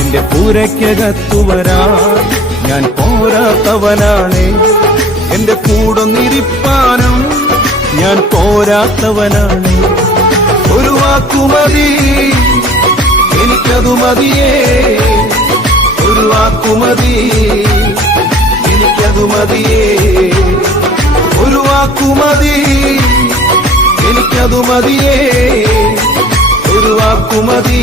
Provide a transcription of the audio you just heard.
എന്റെ പൂരയ്ക്കകത്തു വരാൻ ഞാൻ പോരാത്തവനാണ്. എന്റെ കൂടൊന്നിരിപ്പാനും ഞാൻ പോരാത്തവനാണ്. ഒരു വാക്കുമതി എനിക്കതു മതിയേ, ഒരു വാക്കുമതി എനിക്കതു മതിയേ, ഒരു വാക്കുമതി എനിക്കതു മതിയേ, ഒരു വാക്കുമതി.